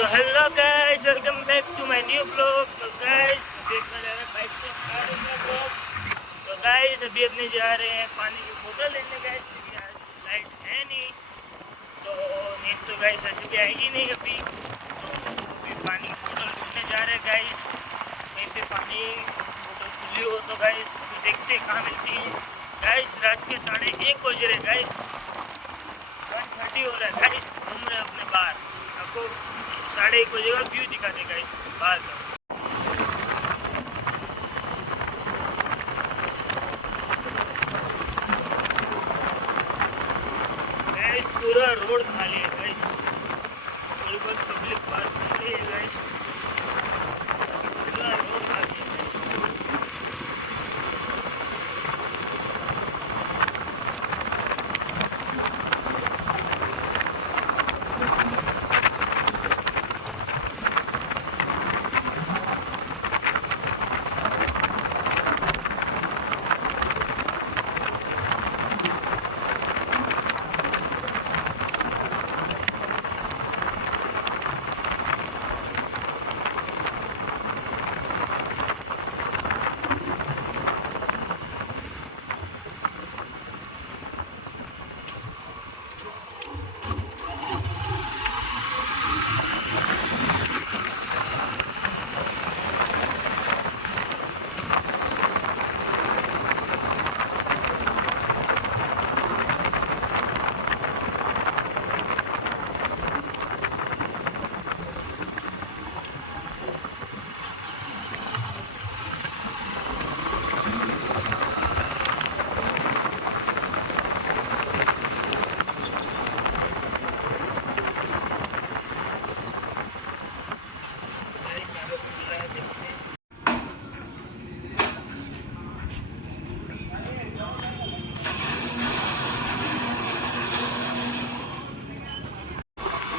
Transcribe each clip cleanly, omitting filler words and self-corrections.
तो hello guys, welcome back to my new blog. तो guys देखने जा रहे हैं बाइक से स्टार्टिंग का ब्लॉग। तो गाइस अभी अपने जा रहे हैं पानी की बोतल लेने गाइस, क्योंकि आज लाइट है नहीं। तो नींद तो गाइस ऐसे भी आएगी नहीं अभी। तो अभी पानी की बोतल ढूंढने जा रहे हैं गाइस। कहीं पे पानी बोतल खुली हो तो गाइस अभी देखते हैं कहाँ मिलती है। गाइस रात के 1:30 बज रहे गाइस, 1:30 हो रहा है गाइस। घूम रहे अपने बाहर, आपको 1:30 बजे का व्यू दिखा देगा इस बाहर का। गाइस पूरा रोड खाली है गाइस, थोड़ी बहुत पब्लिक पास खाली है गाइस, पूरा रोड खाली है गाइस।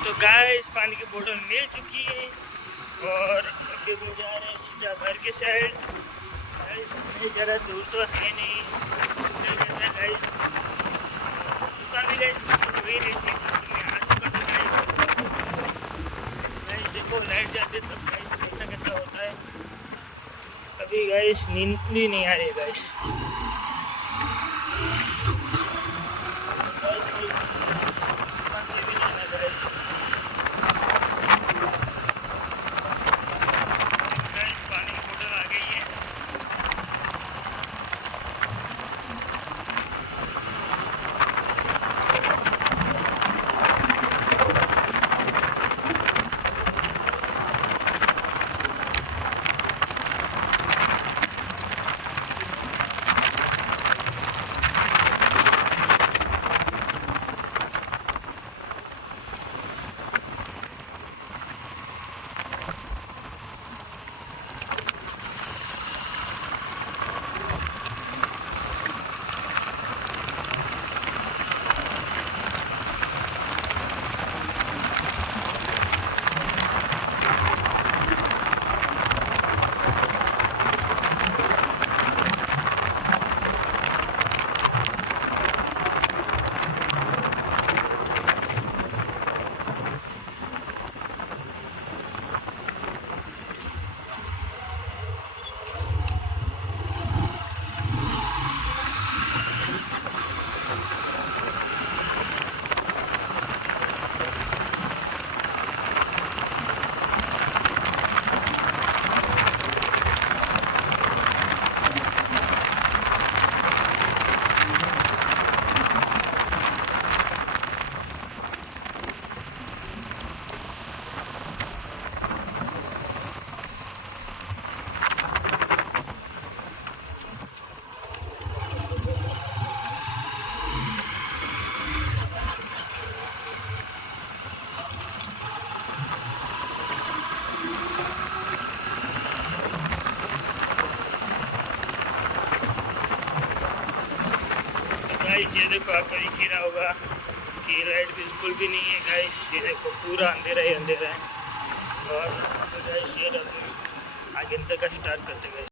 तो गाइस पानी की बोतल मिल चुकी है और अभी हम जा रहे हैं सीधा घर के साइड। गाइस ज़्यादा दूर तो है नहीं गाइस, दुकान भी गाइस वही नहीं थी, मैं आ चुका था गाइस। गाइस देखो लाइट जाती है तब गाइस कैसा कैसा होता है। अभी गाइस नींद भी नहीं आ रही है गाइस। गाइस ये देखो आपको दिख ही रहा होगा कि लाइट बिल्कुल भी नहीं है गाइस। ये देखो पूरा अंधेरा ही अंधेरा है। और तो गाइस ये आगे तक का स्टार्ट करते गए।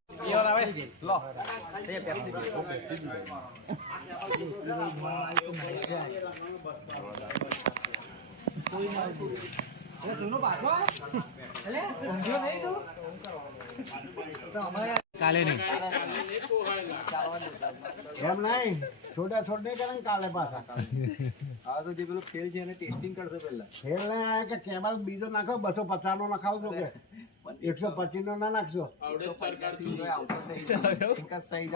કાલે નહીં એમ નહીં છોડે કરે ને કાલે પાછા આ તો જે પેલો ફેલ છે એને ટેસ્ટિંગ કરશે પહેલા ફેલ નહીં આવે કે કેબલ બીજો નાખો 250 નો નખાવજો કે 125 નો ના નાખશો આ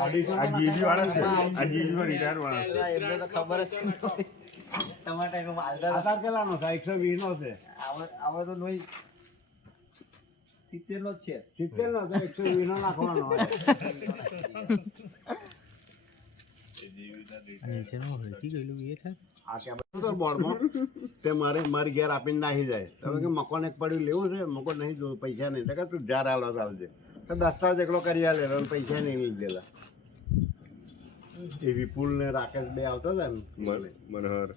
જીબી વાળા છે આ જીબી માં રિટાયર વાળા એમને તો ખબર જ છે તમારા ટાઈમે માલદાર આધાર કેટલાનો છે 120 નો છે આવે તો નહીં 70 નો જ છે 70 નો તો 120 નો નાખવાનો હોય. આ કેબલ તો બોર્ડમાં તે મારી ઘેર આપીને નાખી જાય તમે કે મકાન એક પડ્યું લેવું છે મકાન નહીં જોવું પૈસા નહીં તો કે તું જાર હાલો ચાલજે તો દસ્તાવેજ એકલો કરી આલે પૈસા નહીં લીધેલા એ વિપુલ ને રાકેશ બે આવતા હતા ને મનહર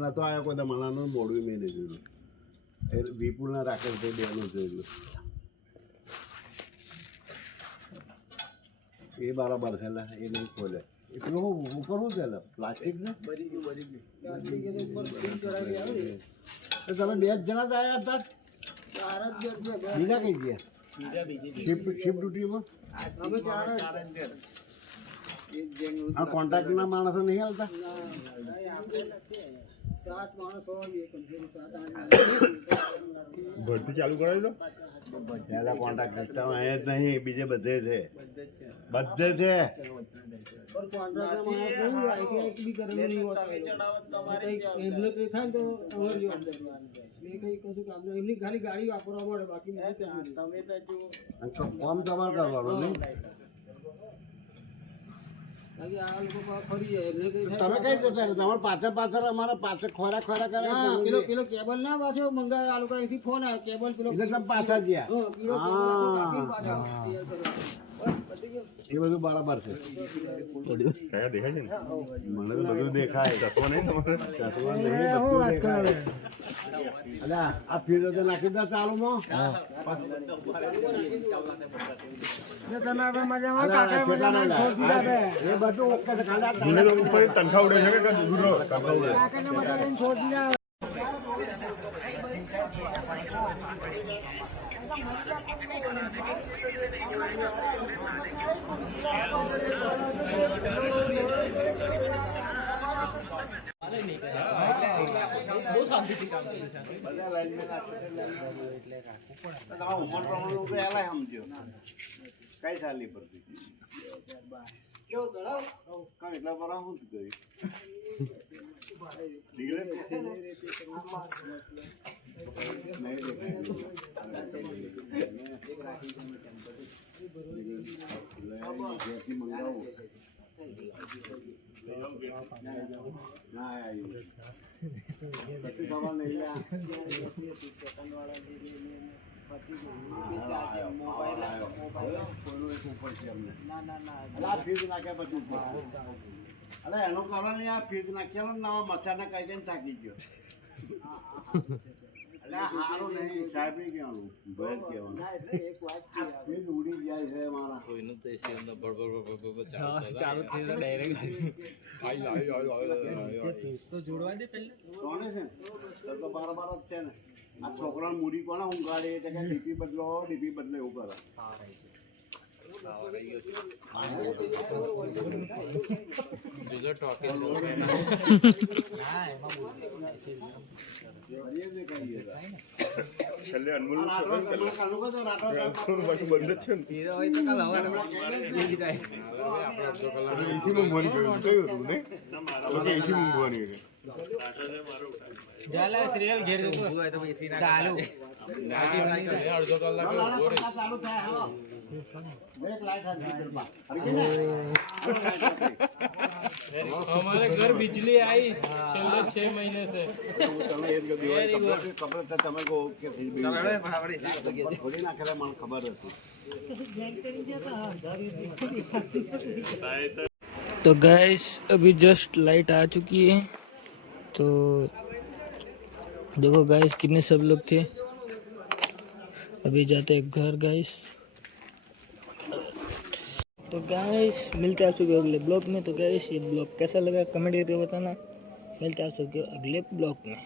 નતો આવ્યો કોઈ મનહરનું મોડું મેં નહીં જોયું એ વિપુલ ને રાકેશ બે નું જોયેલું એ બરાબર છે એ નહીં ખોલે એ પેલું ઉપર શું છે પ્લાસ્ટિક છે તો તમે 2 જણા જ આવ્યા હતા બીજા કઈ ગયા શિફ્ટ ડ્યુટીમાં આ કોન્ટ્રાક્ટના માણસો નહીં હાલતા ભરતી ચાલુ કરાવી દો પહેલા કોન્ટ્રાક્ટ સિસ્ટમ અહીંયા જ નહીં બીજે બધે છે ખાલી ગાડી વાપરવા મળે બાકી કામ તમારે કરવાનું નહીં તમે કઈ જતા તમારે પાછળ અમારા પાછળ ખોરાક કરે પેલો કેબલ ના પાછો મંગાવે આ લોકો અહીંથી ફોન આવ્યો કેબલ પેલો એટલે તમે પાછા ગયા એ બધું બરાબર છે કયા દેખાય છે ને મને તો બધું દેખાય ચશ્મા નહીં તમારે ચશ્મા નહીં બધું દેખાય અલા આ ફીરો તો નાખી દે ચાલુમાં એ બધું ઓકે છે ખાલી મને તો ઉપર તનખા ઉડે છે કે દૂર તનખા ઉડે કઈ સાલી પડતી એટલા પર શું ફીઝ નાખ્યા પછી અરે એનું કારણ આ ફીઝ નાખ્યા નવા મચ્છાને કઈ કઈ થાકી ગયો એટલે સારું નહીં સાહેબ નહીં કહેવાનું ભેદ કહેવાનું ફીઝ ઉડી જાય છે મારા કોઈનું તો એસી અંદર બળબડ ચાલુ થઈ જાય ડાયરેક્ટ તો જોડવા દે પહેલા કોણે છે તો બરાબર જ છે ને આ છોકરાને મૂડી કોને ઊંઘાડે એટલે કે ડીપી બદલો એવું કરે છેલ્લે અનમોલ બંધ જ છે ને એસી માં મોન કયું હતું ને એસી મૂકવાની સિરિયલ ઘેર જતો ચાલુ અડધો કલાક ચાલુ થાય हमारे घर बिजली आई चलो 6 महीने से खबर तो गैस अभी जस्ट लाइट आ चुकी है तो देखो गैस कितने सब लोग थे अभी जाते हैं घर गैस तो गैस मिलते हैं आपसे अगले ब्लॉग में तो गैस ये ब्लॉग कैसा लगा कमेंट करके बताना मिलते हैं आपसे अगले ब्लॉग में